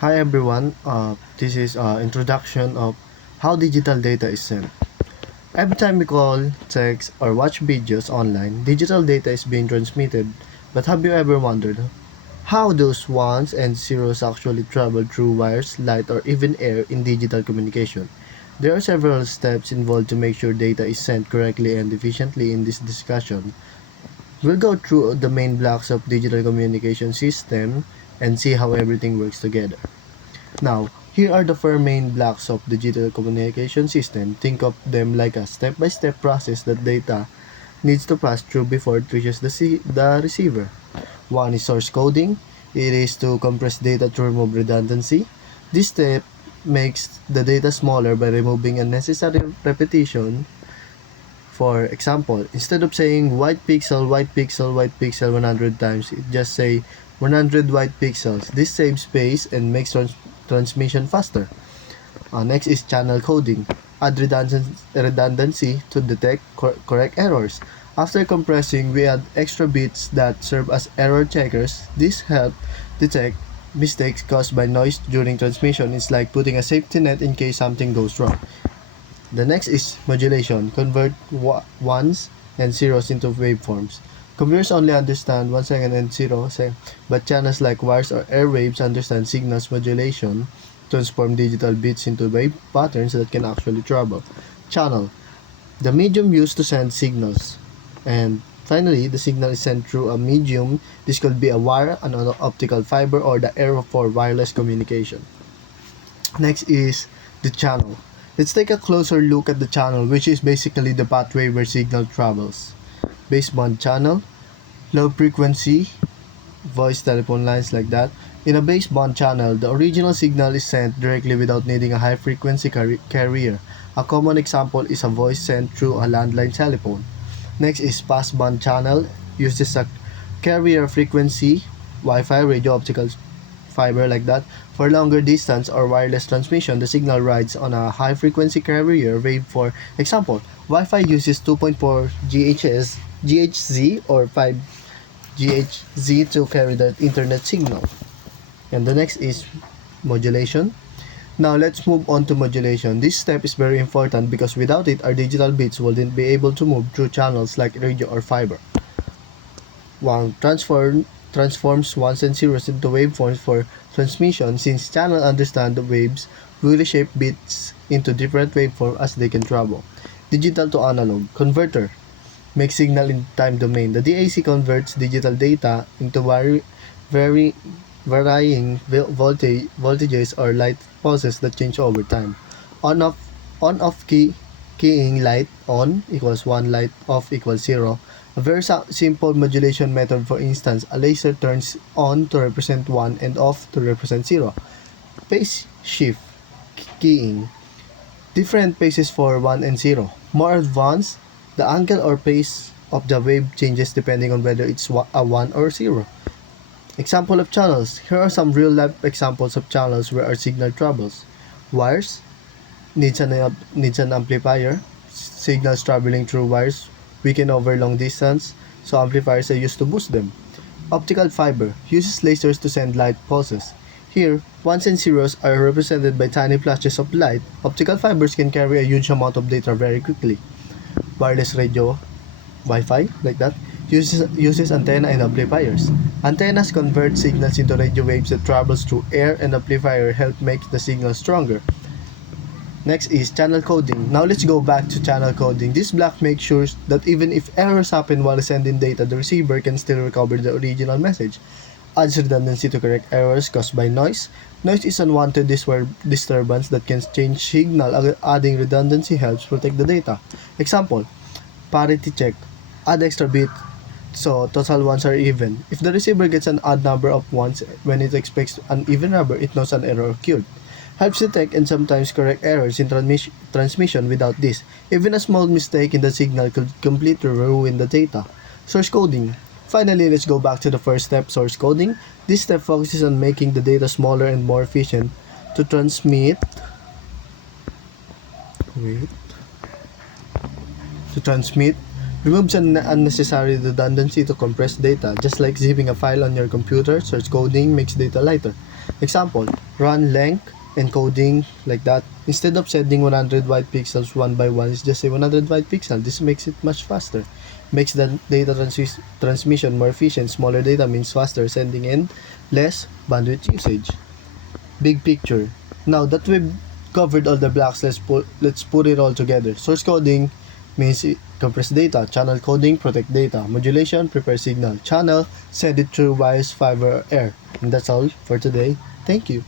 Hi everyone, this is introduction of how digital data is sent. Every time we call, text, or watch videos online, digital data is being transmitted. But have you ever wondered how those ones and zeros actually travel through wires, light, or even air in digital communication? There are several steps involved to make sure data is sent correctly and efficiently in this discussion. We'll go through the main blocks of digital communication system and see how everything works together. Now, here are the four main blocks of digital communication system. Think of them like a step-by-step process that data needs to pass through before it reaches the receiver. One is source coding. It is to compress data to remove redundancy. This step makes the data smaller by removing unnecessary repetition. For example, instead of saying white pixel, white pixel 100 times, it just say 100 white pixels. This saves space and makes transmission faster. Next is channel coding. Add redundancy to detect correct errors. After compressing, we add extra bits that serve as error checkers. This helps detect mistakes caused by noise during transmission. It's like putting a safety net in case something goes wrong. The next is modulation. Convert ones and zeros into waveforms. Computers only understand 1 second and 0 second, but channels like wires or airwaves understand signals modulation, transform digital bits into wave patterns that can actually travel. Channel, the medium used to send signals. And finally, the signal is sent through a medium. This could be a wire, an optical fiber, or the arrow for wireless communication. Next is the channel. Let's take a closer look at the channel, which is basically the pathway where signal travels. Baseband channel, low frequency, voice telephone lines like that. In a baseband channel, the original signal is sent directly without needing a high frequency carrier. A common example is a voice sent through a landline telephone. Next is passband channel, uses a carrier frequency, Wi-Fi, radio, optical fiber like that. For longer distance or wireless transmission, the signal rides on a high frequency carrier wave. For example, Wi-Fi uses 2.4 GHz or 5 GHz to carry the internet signal. And the next is modulation. Now let's move on to modulation. This step is very important because without it, our digital bits wouldn't be able to move through channels like radio or fiber. One transforms ones and zeros into waveforms for transmission. Since channel understand the waves, we reshape bits into different waveforms as they can travel. Digital to analog converter makes signal in time domain. The DAC converts digital data into very varying voltages or light pulses that change over time. On off keying, light on equals 1, light off equals 0. A very simple modulation method, for instance, a laser turns on to represent 1 and off to represent 0. Phase shift keying, different phases for 1 and 0. More advanced, the angle or phase of the wave changes depending on whether it's a 1 or 0. Example of channels. Here are some real-life examples of channels where our signal travels. Wires needs an amplifier. Signals traveling through wires weaken over long distance, so amplifiers are used to boost them. Optical fiber uses lasers to send light pulses. Here, ones and zeros are represented by tiny flashes of light. Optical fibers can carry a huge amount of data very quickly. Wireless radio, Wi-Fi, like that, uses antenna and amplifiers. Antennas convert signals into radio waves that travels through air, and amplifier help make the signal stronger. Next is channel coding. Now let's go back to channel coding. This block makes sure that even if errors happen while sending data, the receiver can still recover the original message. Adds redundancy to correct errors caused by noise. Noise is unwanted disturbance that can change signal. Adding redundancy helps protect the data. Example, parity check. Add extra bit so total ones are even. If the receiver gets an odd number of ones when it expects an even number, it knows an error occurred. Helps detect and sometimes correct errors in transmission. Without this, even a small mistake in the signal could completely ruin the data. Source coding. Finally, let's go back to the first step, source coding. This step focuses on making the data smaller and more efficient to transmit. Removes unnecessary redundancy to compress data. Just like zipping a file on your computer, source coding makes data lighter. Example, run length encoding like that. Instead of sending 100 white pixels one by one, it's just say 100 white pixel. This makes it much faster. Makes the data transmission more efficient. Smaller data means faster sending and less bandwidth usage. Big picture. Now that we've covered all the blocks, let's put it all together. Source coding means compress data. Channel coding, protect data. Modulation, prepare signal. Channel, send it through wires, fiber, air. And that's all for today. Thank you.